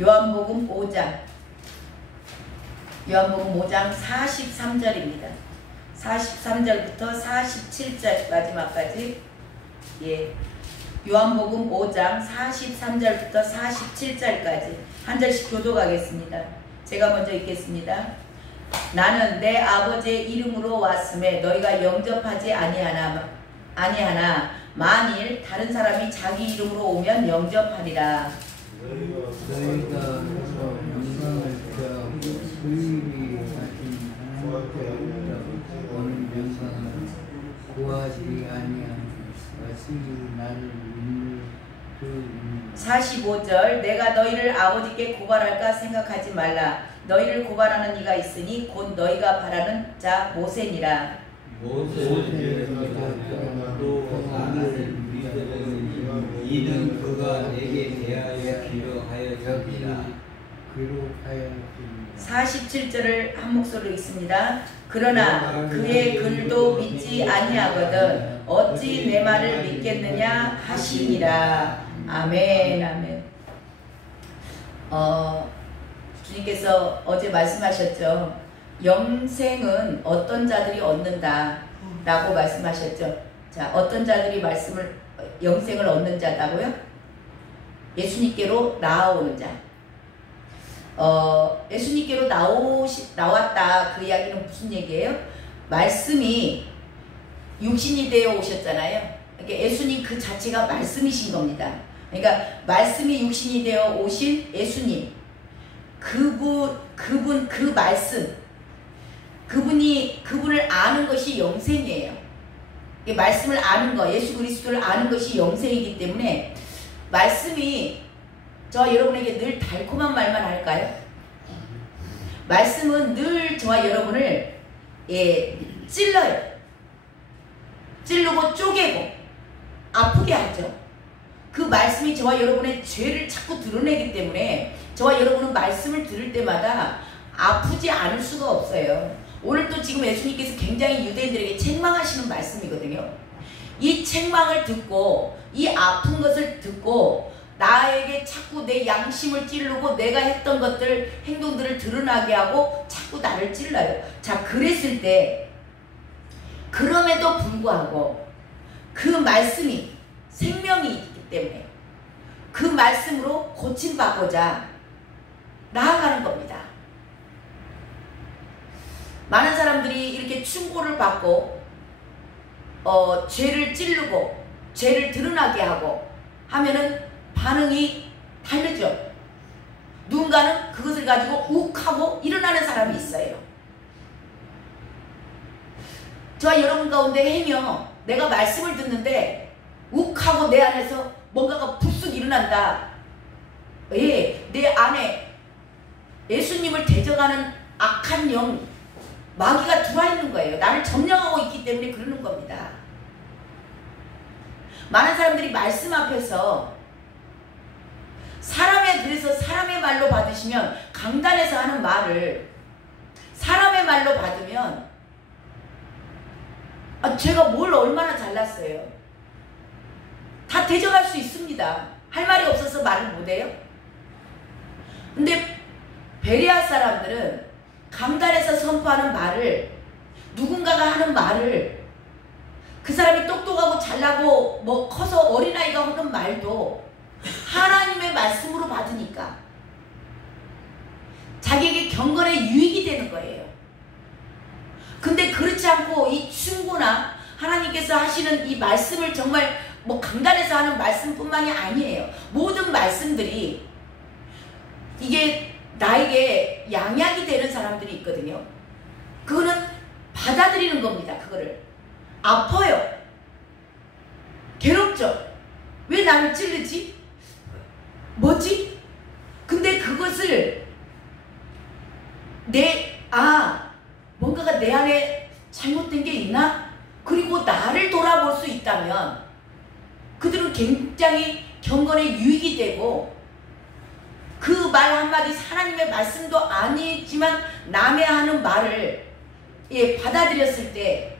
요한복음 5장 43절입니다. 43절부터 47절 마지막까지. 예. 요한복음 5장 43절부터 47절까지 한 절씩 교독하겠습니다. 제가 먼저 읽겠습니다. 나는 내 아버지의 이름으로 왔음에 너희가 영접하지 아니하나 만일 다른 사람이 자기 이름으로 오면 영접하리라. 너희가 영광을 구하고 의인이 가진 하나님께 오는 영광을 구하지 아니하는 것이 나를 믿는 그 45절 내가 너희를 아버지께 고발할까 생각하지 말라. 너희를 고발하는 이가 있으니 곧 너희가 바라는 자 모세니라. 모세를 믿었고 나를 믿으니 이는 그가 내게 대하여 기록하였습니다. 47절을 한 목소리로 읽습니다. 그러나 그의 글도 믿지 아니하거든 어찌 내 말을 믿겠느냐 하시니라. 아멘. 아멘. 주님께서 어제 말씀하셨죠. 영생은 어떤 자들이 얻는다 라고 말씀하셨죠. 자, 어떤 자들이 영생을 얻는 자다고요? 예수님께로 나아오는 자. 예수님께로 나왔다 그 이야기는 무슨 얘기예요? 말씀이 육신이 되어 오셨잖아요. 그러니까 예수님 그 자체가 말씀이신 겁니다. 그러니까 말씀이 육신이 되어 오신 예수님, 그분 그 말씀, 그분을 아는 것이 영생이에요. 말씀을 아는 거, 예수 그리스도를 아는 것이 영생이기 때문에 말씀이 저와 여러분에게 늘 달콤한 말만 할까요? 말씀은 늘 저와 여러분을 찔러요. 찌르고 쪼개고 아프게 하죠. 그 말씀이 저와 여러분의 죄를 자꾸 드러내기 때문에 저와 여러분은 말씀을 들을 때마다 아프지 않을 수가 없어요. 오늘 또 지금 예수님께서 굉장히 유대인들에게 책망하시는 말씀이거든요. 이 책망을 듣고 이 아픈 것을 듣고 나에게 자꾸 내 양심을 찌르고 내가 했던 것들, 행동들을 드러나게 하고 자꾸 나를 찔러요. 자, 그랬을 때 그럼에도 불구하고 그 말씀이 생명이 있기 때문에 그 말씀으로 고침받고자 나아가는 겁니다. 많은 사람들이 이렇게 충고를 받고 죄를 찌르고 죄를 드러나게 하고 하면은 반응이 다르죠. 누군가는 그것을 가지고 욱하고 일어나는 사람이 있어요. 저와 여러분 가운데 행여 내가 말씀을 듣는데 욱하고 내 안에서 뭔가가 불쑥 일어난다. 내 안에 예수님을 대적하는 악한 영, 마귀가 들어와 있는 거예요. 나를 점령하고 있기 때문에 그러는 겁니다. 많은 사람들이 말씀 앞에서 그래서 사람의 말로 받으시면 강단에서 하는 말을 사람의 말로 받으면 제가 뭘 얼마나 잘났어요. 다 대적할 수 있습니다. 할 말이 없어서 말을 못해요. 근데 베레아 사람들은 강단에서 선포하는 말을, 누군가가 하는 말을, 그 사람이 똑똑하고 잘나고 뭐 커서 어린아이가 하는 말도 하나님의 말씀으로 받으니까 자기에게 경건의 유익이 되는 거예요. 근데 그렇지 않고 이 충고나 하나님께서 하시는 이 말씀을 정말 뭐 강단에서 하는 말씀뿐만이 아니에요. 모든 말씀들이 이게 나에게 양약이 되는 사람들이 있거든요. 그거는 받아들이는 겁니다. 그거를. 아파요. 괴롭죠. 왜 나를 찌르지? 뭐지? 근데 그것을 뭔가가 내 안에 잘못된 게 있나? 그리고 나를 돌아볼 수 있다면 그들은 굉장히 경건에 유익이 되고 그 말 한마디 하나님의 말씀도 아니지만 남의 하는 말을 받아들였을 때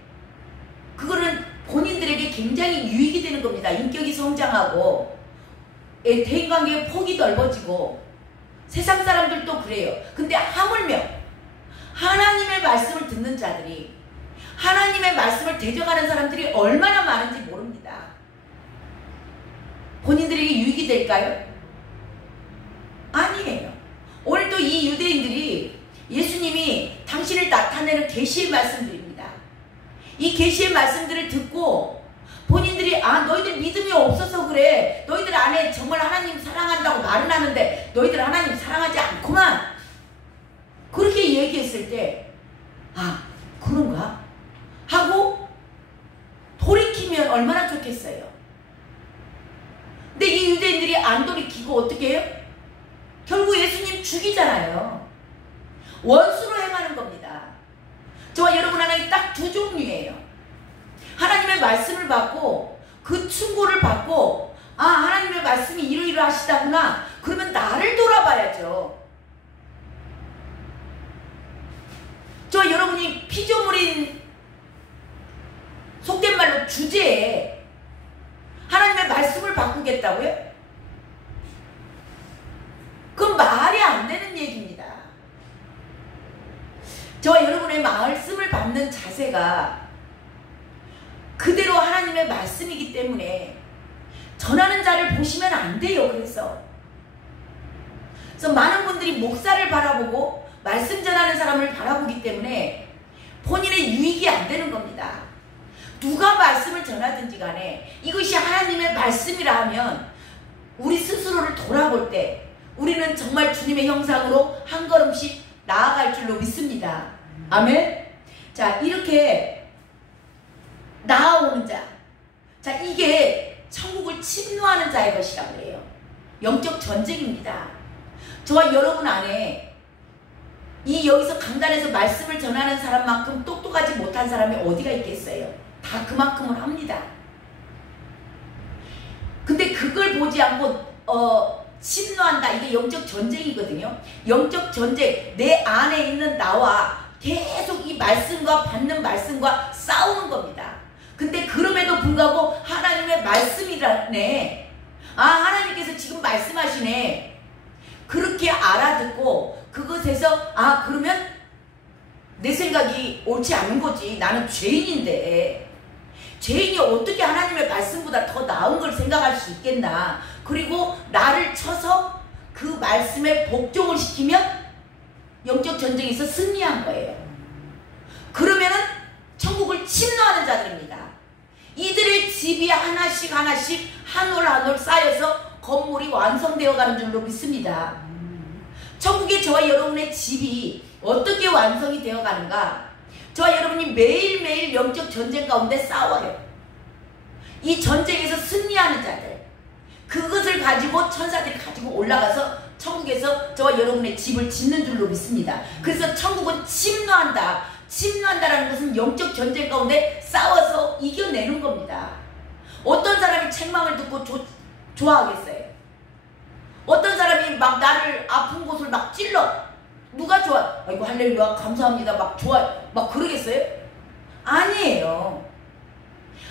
그거는 본인들에게 굉장히 유익이 되는 겁니다. 인격이 성장하고 대인관계의 폭이 넓어지고 세상 사람들도 그래요. 근데 하물며 하나님의 말씀을 듣는 자들이, 하나님의 말씀을 대적하는 사람들이 얼마나 많은지 모릅니다. 본인들에게 유익이 될까요? 아니에요. 오늘도 이 유대인들이 예수님이 당신을 나타내는 계시의 말씀들입니다. 이 계시의 말씀들을 듣고 본인들이 너희들 믿음이 없어서 그래. 너희들 안에 정말 하나님 사랑한다고 말은 하는데 너희들 하나님 사랑하지 않구만. 그렇게 얘기했을 때 그런가? 하고 돌이키면 얼마나 좋겠어요. 근데 이 유대인들이 안 돌이키고 어떻게 해요? 결국 예수님 죽이잖아요. 원수로 행하는 겁니다. 저와 여러분 하나님 딱 두 종류예요. 하나님의 말씀을 받고 그 충고를 받고 하나님의 말씀이 이러이러하시다구나. 그러면 나를 돌아봐야죠. 저와 여러분이 피조물인, 속된 말로 주제에 하나님의 말씀을 바꾸겠다고요? 그건 말이 안 되는 얘기입니다. 저와 여러분의 말씀을 받는 자세가 그대로 하나님의 말씀이기 때문에 전하는 자를 보시면 안 돼요. 그래서 많은 분들이 목사를 바라보고 말씀 전하는 사람을 바라보기 때문에 본인의 유익이 안 되는 겁니다. 누가 말씀을 전하든지 간에 이것이 하나님의 말씀이라 하면 우리 스스로를 돌아볼 때 우리는 정말 주님의 형상으로 한 걸음씩 나아갈 줄로 믿습니다. 아멘. 자, 이렇게 나아오는 자, 이게 천국을 침노하는 자의 것이라고 해요. 영적 전쟁입니다. 저와 여러분 안에 여기서 강단에서 말씀을 전하는 사람만큼 똑똑하지 못한 사람이 어디가 있겠어요? 다 그만큼은 합니다. 근데 그걸 보지 않고 침노한다. 이게 영적 전쟁이거든요. 영적 전쟁, 내 안에 있는 나와 계속 이 말씀과 받는 말씀과 싸우는 겁니다. 근데 그럼에도 불구하고 하나님의 말씀이라네. 하나님께서 지금 말씀하시네. 그렇게 알아듣고 그것에서 그러면 내 생각이 옳지 않은 거지. 나는 죄인인데 죄인이 어떻게 하나님의 말씀보다 더 나은 걸 생각할 수 있겠나. 그리고 나를 쳐서 그 말씀에 복종을 시키면 영적 전쟁에서 승리한 거예요. 그러면은 천국을 침노하는 자들입니다. 이들의 집이 하나씩 하나씩 한 올 한 올 쌓여서 건물이 완성되어 가는 줄로 믿습니다. 천국의 저와 여러분의 집이 어떻게 완성이 되어 가는가? 저와 여러분이 매일매일 영적 전쟁 가운데 싸워요. 이 전쟁에서 승리하는 자들, 그것을 가지고 천사들이 가지고 올라가서 천국에서 저와 여러분의 집을 짓는 줄로 믿습니다. 그래서 천국은 침노한다. 침노한다라는 것은 영적 전쟁 가운데 싸워서 이겨내는 겁니다. 어떤 사람이 책망을 듣고 좋아하겠어요? 어떤 사람이 막 나를 아픈 곳을 막 찔러. 누가 좋아? 아이고 할렐루야 감사합니다 막 좋아 막 그러겠어요? 아니에요.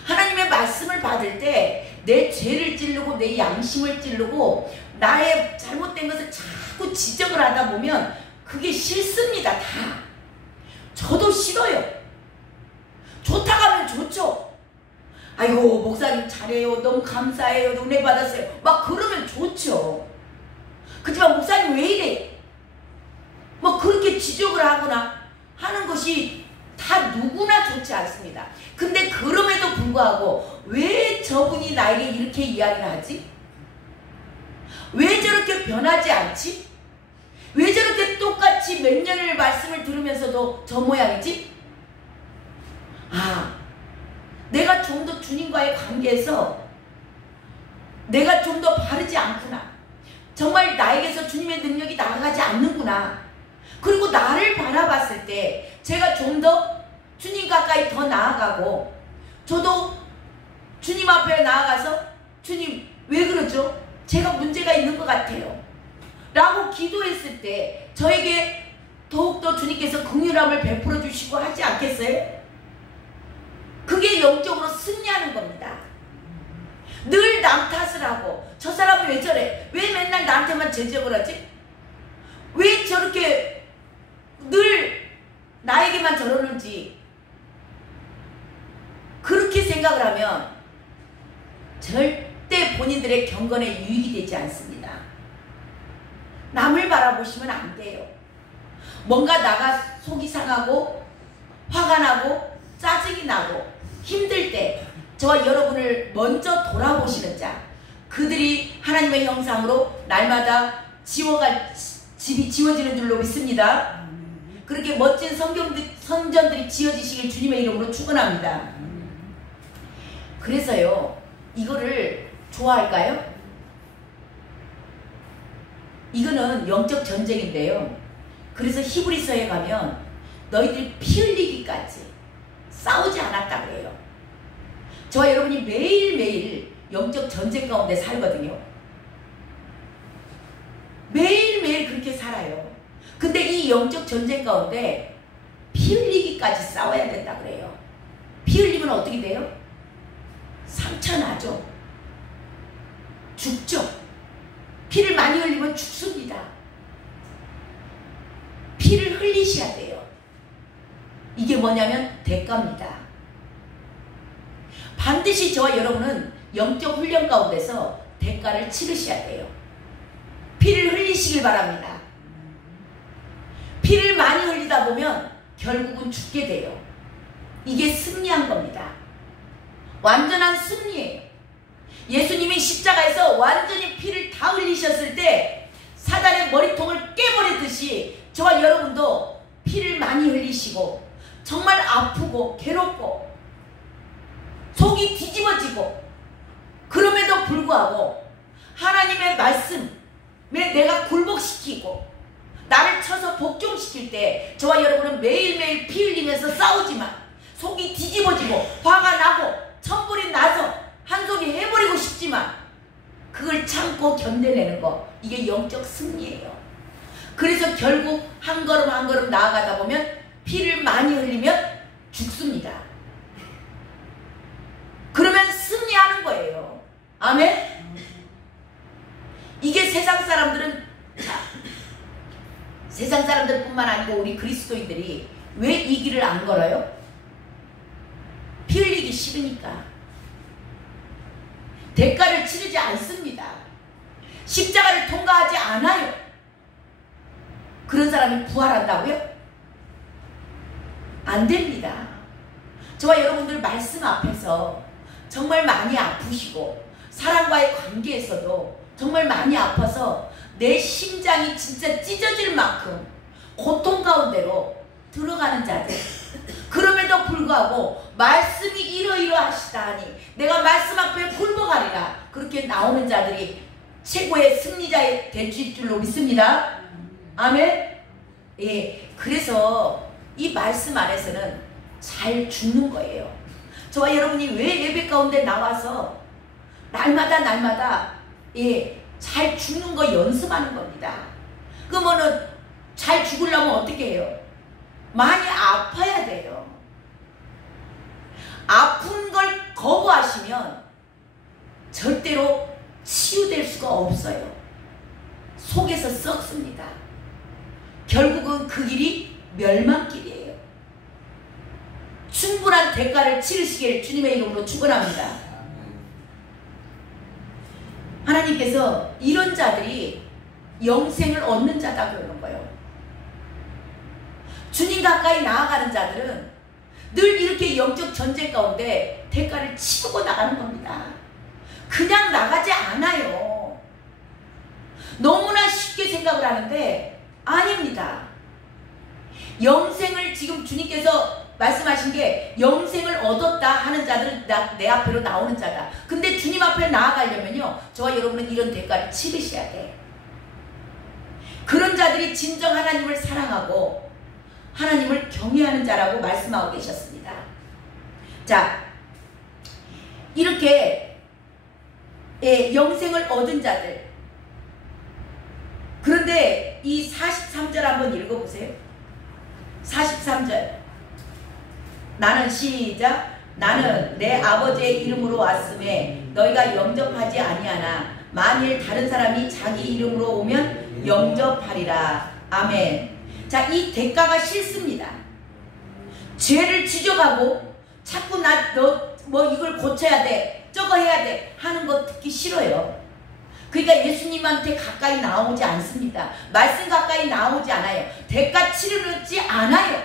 하나님의 말씀을 받을 때 내 죄를 찌르고 내 양심을 찌르고 나의 잘못된 것을 자꾸 지적을 하다 보면 그게 싫습니다. 다. 저도 싫어요. 좋다고 하면 좋죠. 아이고 목사님 잘해요. 너무 감사해요. 은혜 받았어요. 막 그러면 좋죠. 그렇지만 목사님 왜 이래? 뭐 그렇게 지적을 하거나 하는 것이 다 누구나 좋지 않습니다. 근데 그럼에도 불구하고 왜 저분이 나에게 이렇게 이야기를 하지? 왜 저렇게 변하지 않지? 왜 저렇게 똑같이 몇 년을 말씀을 들으면서도 저 모양이지? 내가 좀 더 주님과의 관계에서 내가 좀 더 바르지 않구나. 정말 나에게서 주님의 능력이 나아가지 않는구나. 그리고 나를 바라봤을 때 제가 좀 더 주님 가까이 더 나아가고 저도 주님 앞에 나아가서 주님 왜 그러죠? 제가 문제가 있는 것 같아요 라고 기도했을 때 저에게 더욱더 주님께서 긍휼함을 베풀어 주시고 하지 않겠어요? 그게 영적으로 승리하는 겁니다. 늘 남 탓을 하고 저 사람은 왜 저래? 왜 맨날 나한테만 지적을 하지? 당신들의 경건에 유익이 되지 않습니다. 남을 바라보시면 안 돼요. 뭔가 나가 속이 상하고 화가 나고 짜증이 나고 힘들 때 저와 여러분을 먼저 돌아보시는 자, 그들이 하나님의 형상으로 날마다 집이 지워지는 줄로 믿습니다. 그렇게 멋진 성전들이 지어지시길 주님의 이름으로 축원합니다. 그래서요, 이거를 좋아할까요? 이거는 영적 전쟁인데요. 그래서 히브리서에 가면 너희들이 피 흘리기까지 싸우지 않았다 그래요. 저와 여러분이 매일매일 영적 전쟁 가운데 살거든요. 매일매일 그렇게 살아요. 근데 이 영적 전쟁 가운데 피 흘리기까지 싸워야 된다 그래요. 피 흘리면 어떻게 돼요? 상처 나죠. 죽죠. 피를 많이 흘리면 죽습니다. 피를 흘리셔야 돼요. 이게 뭐냐면 대가입니다. 반드시 저와 여러분은 영적 훈련 가운데서 대가를 치르셔야 돼요. 피를 흘리시길 바랍니다. 피를 많이 흘리다 보면 결국은 죽게 돼요. 이게 승리한 겁니다. 완전한 승리예요. 예수님이 십자가에서 완전히 피를 다 흘리셨을 때 사단의 머리통을 깨버리듯이 저와 여러분도 피를 많이 흘리시고 정말 아프고 괴롭고 속이 뒤집어지고 그럼에도 불구하고 하나님의 말씀에 내가 굴복시키고 나를 쳐서 복종시킬 때 저와 여러분은 매일매일 피 흘리면서 싸우지만 속이 뒤집어지고 화가 나고 천불이 나서 한 소리 해버리고 싶지만 그걸 참고 견뎌내는 거, 이게 영적 승리예요. 그래서 결국 한 걸음 한 걸음 나아가다 보면 피를 많이 흘리면 죽습니다. 그러면 승리하는 거예요. 아멘? 이게 세상 사람들은, 자, 세상 사람들뿐만 아니고 우리 그리스도인들이 왜 이 길을 안 걸어요? 피 흘리기 싫으니까. 대가를 치르지 않습니다. 십자가를 통과하지 않아요. 그런 사람이 부활한다고요? 안 됩니다. 저와 여러분들 말씀 앞에서 정말 많이 아프시고 사람과의 관계에서도 정말 많이 아파서 내 심장이 진짜 찢어질 만큼 고통 가운데로 들어가는 자들, 그럼에도 불구하고 말씀이 이러이러하시다 하니 내가 말씀 앞에 굴복하리라, 그렇게 나오는 자들이 최고의 승리자의 될 줄로 믿습니다. 아멘. 예, 그래서 이 말씀 안에서는 잘 죽는 거예요. 저와 여러분이 왜 예배 가운데 나와서 날마다 잘 죽는 거 연습하는 겁니다. 그러면은 잘 죽으려면 어떻게 해요? 많이 아파야 돼요. 아픈 걸 거부하시면 절대로 치유될 수가 없어요. 속에서 썩습니다. 결국은 그 길이 멸망길이에요. 충분한 대가를 치르시길 주님의 이름으로 축원합니다. 하나님께서 이런 자들이 영생을 얻는 자다 그러는 거예요. 주님 가까이 나아가는 자들은 늘 이렇게 영적 전쟁 가운데 대가를 치르고 나가는 겁니다. 그냥 나가지 않아요. 너무나 쉽게 생각을 하는데 아닙니다. 영생을 지금 주님께서 말씀하신 게 영생을 얻었다 하는 자들은 내 앞으로 나오는 자다. 근데 주님 앞에 나아가려면요, 저와 여러분은 이런 대가를 치르셔야 돼. 그런 자들이 진정 하나님을 사랑하고 하나님을 경외하는 자라고 말씀하고 계셨습니다. 자, 이렇게 영생을 얻은 자들, 그런데 이 43절 한번 읽어보세요. 43절. 나는 시작. 나는 내 아버지의 이름으로 왔음에 너희가 영접하지 아니하나 만일 다른 사람이 자기 이름으로 오면 영접하리라. 아멘. 자, 이 대가가 싫습니다. 죄를 지적하고 자꾸 너 이걸 고쳐야 돼, 저거 해야 돼 하는 거 듣기 싫어요. 그러니까 예수님한테 가까이 나오지 않습니다. 말씀 가까이 나오지 않아요. 대가 치르지 않아요.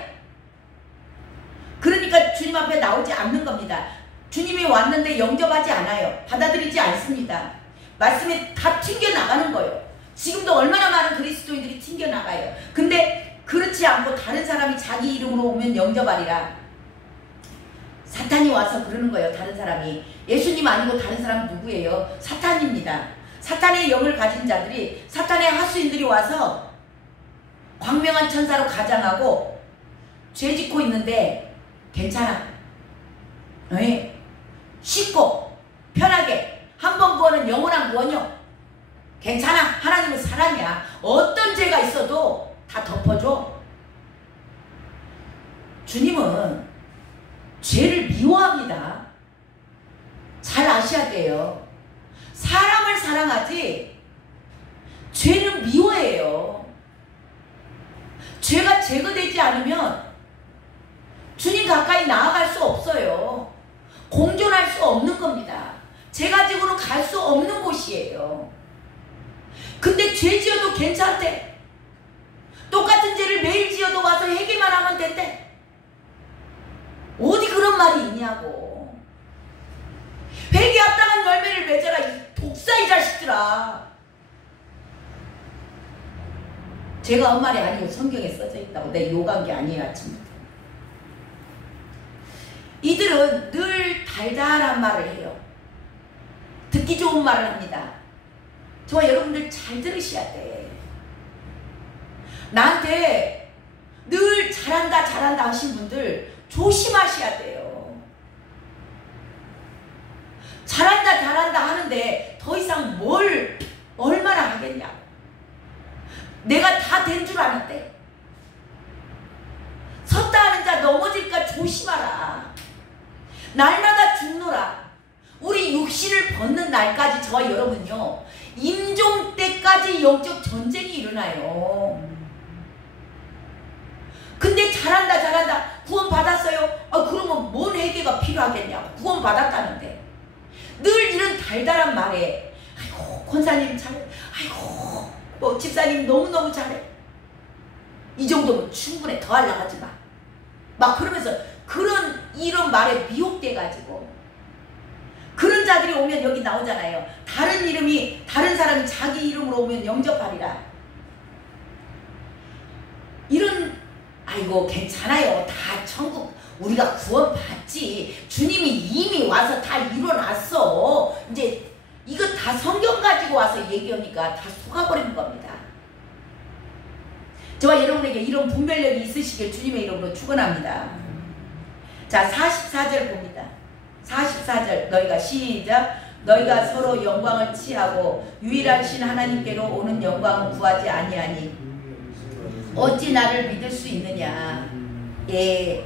그러니까 주님 앞에 나오지 않는 겁니다. 주님이 왔는데 영접하지 않아요. 받아들이지 않습니다. 말씀에 다 튕겨나가는 거예요. 지금도 얼마나 많은 그리스도인들이 튕겨나가요. 근데 그렇지 않고 다른 사람이 자기 이름으로 오면 영접하리라. 사탄이 와서 그러는 거예요. 다른 사람이. 예수님 아니고 다른 사람 누구예요? 사탄입니다. 사탄의 영을 가진 자들이, 사탄의 하수인들이 와서 광명한 천사로 가장하고 죄 짓고 있는데 괜찮아. 네. 쉽고 편하게 한 번 구원은 영원한 구원이요. 괜찮아. 하나님은 사랑이야. 어떤 죄가 있어도 다 덮어줘. 주님은 죄를 미워합니다. 잘 아셔야 돼요. 사람을 사랑하지 죄는 미워해요. 죄가 제거되지 않으면 주님 가까이 나아갈 수 없어요. 공존할 수 없는 겁니다. 죄 가지고는 갈 수 없는 곳이에요. 근데 죄 지어도 괜찮대. 똑같은 죄를 매일 지어도 와서 회개만 하면 된대. 어디 그런 말이 있냐고. 회개 합당한 열매를 맺어라. 이 독사 이 자식들아. 제가 한 말이 아니고 성경에 써져 있다고. 내 욕한 게 아니에요. 아침부터. 이들은 늘 달달한 말을 해요. 듣기 좋은 말을 합니다. 저와 여러분들 잘 들으셔야 돼. 나한테 늘 잘한다 잘한다 하신 분들 조심하셔야 돼요. 잘한다 잘한다 하는데 더 이상 뭘 얼마나 하겠냐고. 내가 다 된 줄 아는데. 섰다 하는 자 넘어질까 조심하라. 날마다 죽노라. 우리 육신을 벗는 날까지 저와 여러분요, 임종 때까지 영적 전쟁이 일어나요. 근데 잘한다 잘한다 구원 받았어요. 그러면 뭔 회개가 필요하겠냐고. 구원 받았다는데 늘 이런 달달한 말에 아이고 권사님 잘해, 아이고 뭐 집사님 너무너무 잘해, 이 정도면 충분해, 더 하려고 하지 마. 막 그러면서 이런 말에 미혹돼 가지고 그런 자들이 오면 여기 나오잖아요. 다른 이름이, 다른 사람이 자기 이름으로 오면 영접하리라. 이런, 아이고 괜찮아요. 다 천국 우리가 구원 받지. 주님이 이미 와서 다 이뤄놨어. 이제 이거 다 성경 가지고 와서 얘기하니까 다 속아버리는 겁니다. 저와 여러분에게 이런 분별력이 있으시길 주님의 이름으로 축원합니다. 자, 44절 봅니다. 44절 너희가 시작. 너희가 서로 영광을 취하고 유일하신 하나님께로 오는 영광을 구하지 아니하니 어찌 나를 믿을 수 있느냐. 예,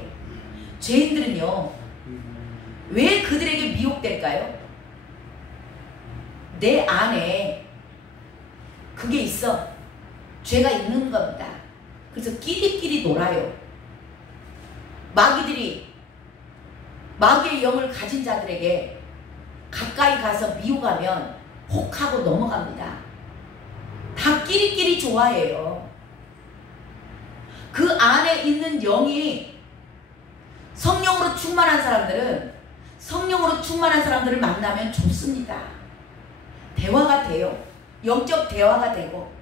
죄인들은요 왜 그들에게 미혹될까요? 내 안에 그게 있어. 죄가 있는 겁니다. 그래서 끼리끼리 놀아요. 마귀의 영을 가진 자들에게 가까이 가서 미혹하면 혹하고 넘어갑니다. 다 끼리끼리 좋아해요. 그 안에 있는 영이 성령으로 충만한 사람들은, 성령으로 충만한 사람들을 만나면 좋습니다. 대화가 돼요. 영적 대화가 되고.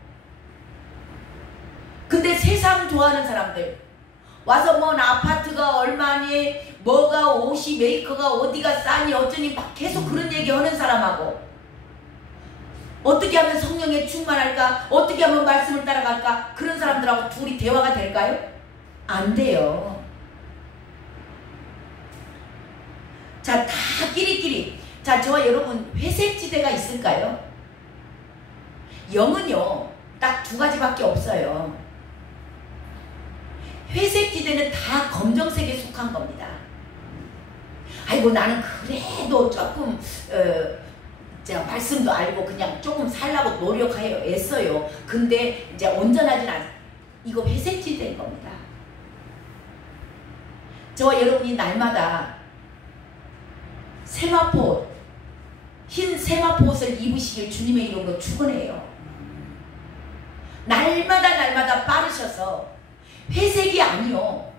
근데 세상 좋아하는 사람들 와서 뭔 아파트가 얼마니, 뭐가 옷이, 메이커가 어디가 싸니 어쩌니 막 계속 그런 얘기 하는 사람하고 어떻게 하면 성령에 충만할까, 어떻게 하면 말씀을 따라갈까, 그런 사람들하고 둘이 대화가 될까요? 안 돼요. 자, 다 끼리끼리. 자, 저와 여러분 회색지대가 있을까요? 영은요 딱 두 가지밖에 없어요. 회색지대는 다 검정색에 속한 겁니다. 아이고 나는 그래도 조금 제가 말씀도 알고 그냥 조금 살라고 노력해요. 애써요. 근데 이제 온전하진 않아요. 이거 회색지대인 겁니다. 저와 여러분이 날마다 세마포 흰 세마포 옷을 입으시길 주님의 이름으로 축원해요. 날마다 빠르셔서 회색이 아니요.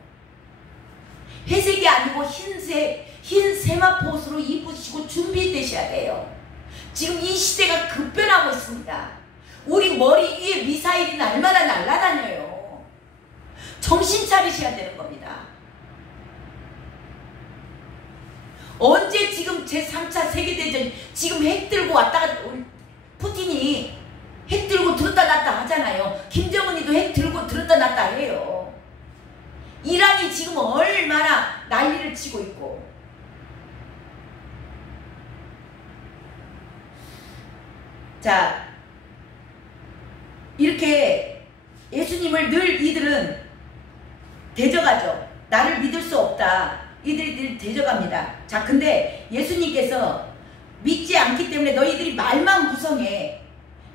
회색이 아니고 흰 세마포 옷으로 입으시고 준비되셔야 돼요. 지금 이 시대가 급변하고 있습니다. 우리 머리 위에 미사일이 날마다 날아다녀요. 정신 차리셔야 되는 겁니다. 언제 지금 제3차 세계대전 지금 핵 들고 왔다가 푸틴이 핵 들고 들었다 놨다 하잖아요. 김정은이도 핵 들고 들었다 놨다 해요. 이란이 지금 얼마나 난리를 치고 있고. 자, 이렇게 예수님을 늘 이들은 대적하죠. 나를 믿을 수 없다. 이들이 대적합니다. 자, 근데 예수님께서 믿지 않기 때문에 너희들이 말만 무성해.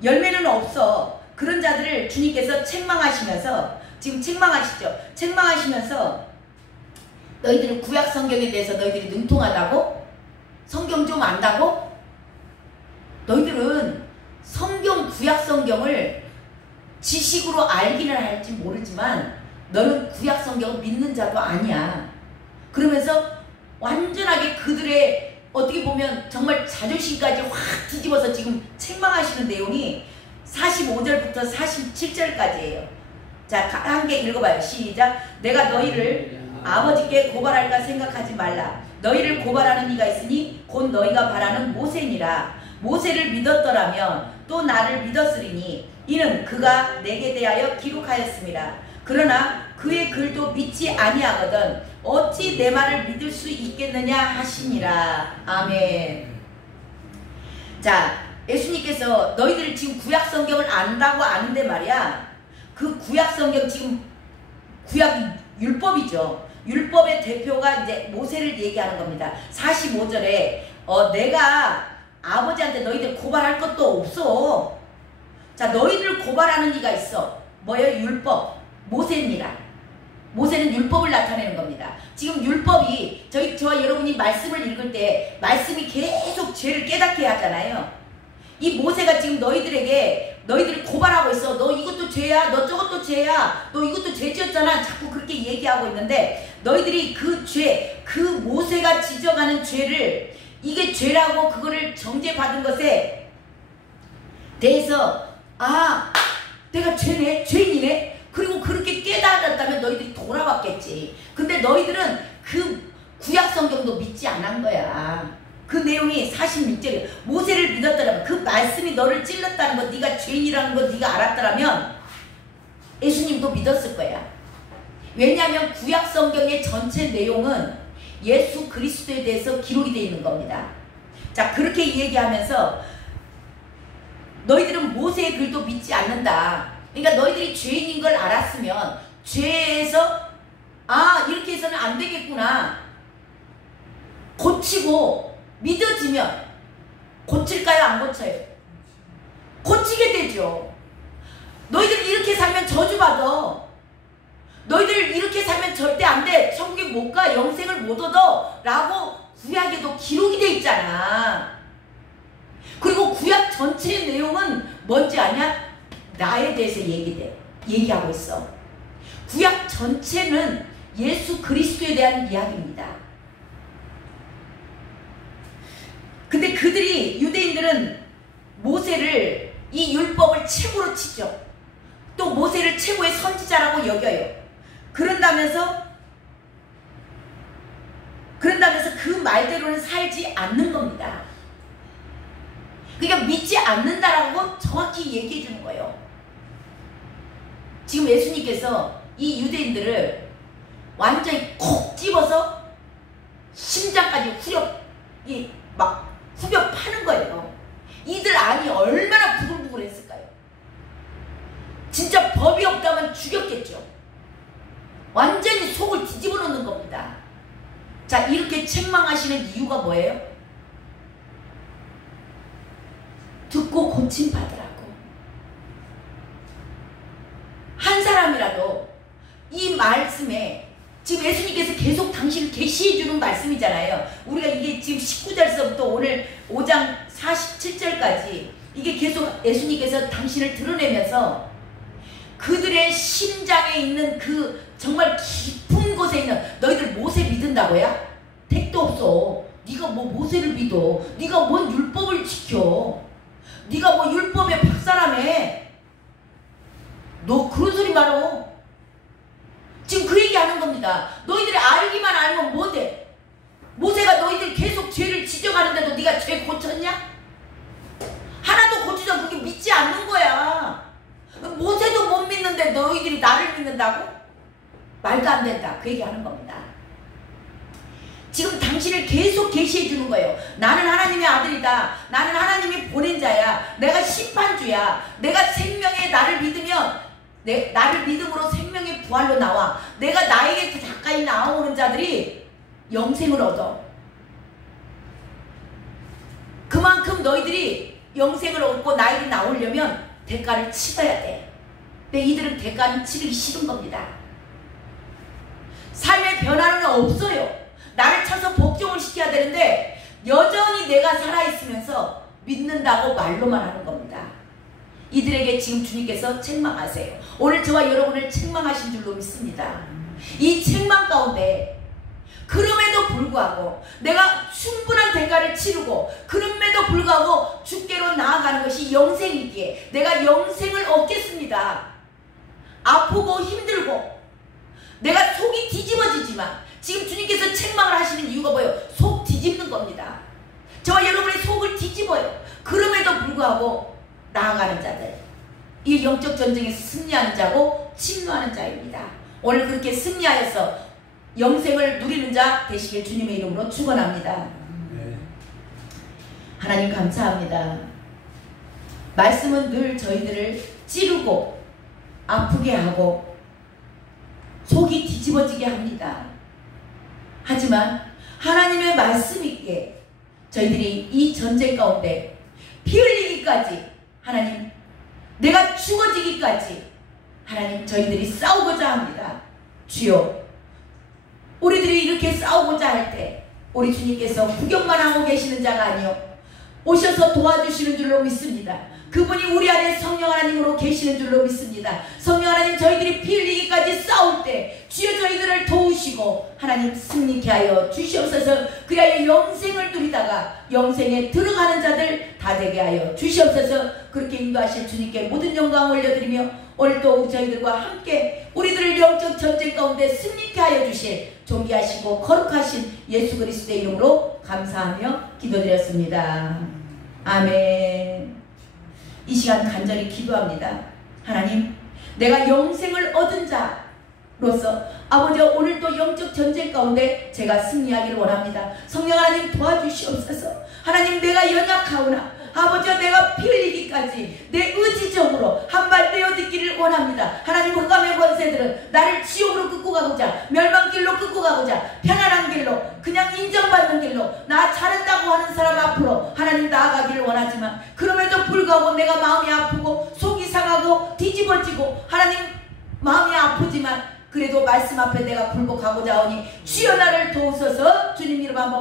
열매는 없어. 그런 자들을 주님께서 책망하시면서, 지금 책망하시죠. 책망하시면서 너희들은 구약 성경에 대해서 너희들이 능통하다고? 성경 좀 안다고? 너희들은 성경, 구약 성경을 지식으로 알기는 할지 모르지만 너는 구약 성경을 믿는 자도 아니야. 그러면서 완전하게 그들의 어떻게 보면 정말 자존심까지 확 뒤집어서 지금 책망하시는 내용이 45절부터 47절까지예요. 자, 한 개 읽어봐요. 시작. 내가 너희를 아버지께 고발할까 생각하지 말라. 너희를 고발하는 이가 있으니 곧 너희가 바라는 모세니라. 모세를 믿었더라면 또 나를 믿었으리니 이는 그가 내게 대하여 기록하였습니다. 그러나 그의 글도 믿지 아니하거든 어찌 내 말을 믿을 수 있겠느냐 하시니라. 아멘. 자, 예수님께서 너희들이 지금 구약 성경을 안다고 아는데 말이야, 그 구약 성경 지금 구약 율법이죠. 율법의 대표가 이제 모세를 얘기하는 겁니다. 45절에 내가 아버지한테 너희들 고발할 것도 없어. 자, 너희들 고발하는 이가 있어. 뭐예요? 율법. 모세입니다. 모세는 율법을 나타내는 겁니다. 지금 율법이 저와 여러분이 말씀을 읽을 때 말씀이 계속 죄를 깨닫게 하잖아요. 이 모세가 지금 너희들을 고발하고 있어. 너 이것도 죄야. 너 저것도 죄야. 너 이것도 죄지었잖아. 자꾸 그렇게 얘기하고 있는데 너희들이 그 죄, 그 모세가 지적하는 죄를 이게 죄라고 그거를 정죄받은 것에 대해서 내가 죄네? 죄인이네? 그리고 그렇게 깨달았다면 너희들이 돌아왔겠지. 근데 너희들은 그 구약 성경도 믿지 않은 거야. 그 내용이 46절이에요. 모세를 믿었더라면, 그 말씀이 너를 찔렀다는 거, 네가 죄인이라는 거 네가 알았더라면 예수님도 믿었을 거야. 왜냐하면 구약 성경의 전체 내용은 예수 그리스도에 대해서 기록이 되어 있는 겁니다. 자, 그렇게 얘기하면서 너희들은 모세의 글도 믿지 않는다. 그러니까 너희들이 죄인인 걸 알았으면 죄에서 이렇게 해서는 안 되겠구나. 고치고 믿어지면 고칠까요? 안 고쳐요? 고치게 되죠. 너희들 이렇게 살면 저주받아. 너희들 이렇게 살면 절대 안 돼. 천국에 못 가. 영생을 못 얻어. 라고 구약에도 기록이 돼 있잖아. 그리고 구약 전체의 내용은 뭔지 아냐? 나에 대해서 얘기하고 있어. 구약 전체는 예수 그리스도에 대한 이야기입니다. 근데 유대인들은 모세를, 이 율법을 최고로 치죠. 또 모세를 최고의 선지자라고 여겨요. 그런다면서 그 말대로는 살지 않는 겁니다. 그러니까 믿지 않는다라고 정확히 얘기해 주는 거예요. 지금 예수님께서 이 유대인들을 완전히 콕 집어서 심장까지 후벼 파는 거예요. 이들 안이 얼마나 부글부글 했을까요? 진짜 법이 없다면 죽였겠죠. 완전히 속을 뒤집어 놓는 겁니다. 자, 이렇게 책망하시는 이유가 뭐예요? 듣고 고침받으라고. 한 사람이라도 이 말씀에, 지금 예수님께서 계속 당신을 계시해 주는 말씀이잖아요. 우리가 이게 지금 19절서부터 오늘 5장 47절까지 이게 계속 예수님께서 당신을 드러내면서 그들의 심장에 있는 그 정말 깊은 곳에 있는, 너희들 모세 믿는다고야? 택도 없어. 네가 뭐 모세를 믿어? 네가 뭔 율법을 지켜? 네가 뭐 율법에 박사라며? 너 그런 소리 말어. 지금 그 얘기하는 겁니다. 너희들이 알기만 알면 뭐돼? 모세가 너희들 계속 죄를 지적하는데도 네가 죄 고쳤냐? 하나도 고치지 않고 그게 믿지 않는 거야. 모세도 못 믿는데 너희들이 나를 믿는다고? 말도 안 된다. 그 얘기하는 겁니다. 지금 당신을 계속 계시해 주는 거예요. 나는 하나님의 아들이다. 나는 하나님이 보낸 자야. 내가 심판주야. 내가 생명의 나를 믿으면 나를 믿음으로 생명의 부활로 나와. 내가 나에게 더 가까이 나오는 자들이 영생을 얻어. 그만큼 너희들이 영생을 얻고 나에게 나오려면 대가를 치러야 돼. 근데 이들은 대가는 치르기 싫은 겁니다. 삶의 변화는 없어요. 나를 쳐서 복종을 시켜야 되는데 여전히 내가 살아있으면서 믿는다고 말로만 하는 겁니다. 이들에게 지금 주님께서 책망하세요. 오늘 저와 여러분을 책망하신 줄로 믿습니다. 이 책망 가운데 그럼에도 불구하고 내가 충분한 대가를 치르고 그럼에도 불구하고 주께로 나아가는 것이 영생이기에 내가 영생을 얻겠습니다. 아프고 힘들고 내가 속이 뒤집어지지만 지금 주님께서 책망을 하시는 이유가 뭐예요? 속 뒤집는 겁니다. 저와 여러분의 속을 뒤집어요. 그럼에도 불구하고 나아가는 자들, 이 영적 전쟁에서 승리하는 자고 침노하는 자입니다. 오늘 그렇게 승리하여서 영생을 누리는 자 되시길 주님의 이름으로 축원합니다. 하나님 감사합니다. 말씀은 늘 저희들을 찌르고 아프게 하고 속이 뒤집어지게 합니다. 하지만 하나님의 말씀 있게 저희들이 이 전쟁 가운데 피 흘리기까지, 하나님 내가 죽어지기까지 하나님 저희들이 싸우고자 합니다. 주여, 우리들이 이렇게 싸우고자 할 때 우리 주님께서 구경만 하고 계시는 자가 아니요 오셔서 도와주시는 줄로 믿습니다. 그분이 우리 안에 성령 하나님으로 계시는 줄로 믿습니다. 성령 하나님, 저희들이 피 흘리기까지 싸울 때 주여 저희들을 도우시고 하나님 승리케 하여 주시옵소서. 그리하여 영생을 누리다가 영생에 들어가는 자들 다 되게 하여 주시옵소서. 그렇게 인도하실 주님께 모든 영광을 올려드리며 오늘 또 저희들과 함께 우리들을 영적 전쟁 가운데 승리케 하여 주실 존귀하시고 거룩하신 예수 그리스도의 이름으로 감사하며 기도드렸습니다. 아멘. 이 시간 간절히 기도합니다. 하나님, 내가 영생을 얻은 자로서 아버지 오늘도 영적 전쟁 가운데 제가 승리하기를 원합니다. 성령 하나님 도와주시옵소서. 하나님, 내가 연약하오나 아버지 내가 피 흘리기까지 내 의지적으로 한 발 내어듣기를 원합니다. 하나님, 흑암의 권세들은 나를 지옥으로 끌고 가고자, 멸망길로 끌고 가고자, 편안한 길로, 그냥 인정받는 길로, 나 잘했다고 하는 사람 앞으로 하나님 나아가기를 원하지만 그럼에도 불구하고 내가 마음이 아프고 속이 상하고 뒤집어지고 하나님 마음이 아프지만 그래도 말씀 앞에 내가 굴복하고자 하오니 주여 나를 도우소서. 주님 이름 한번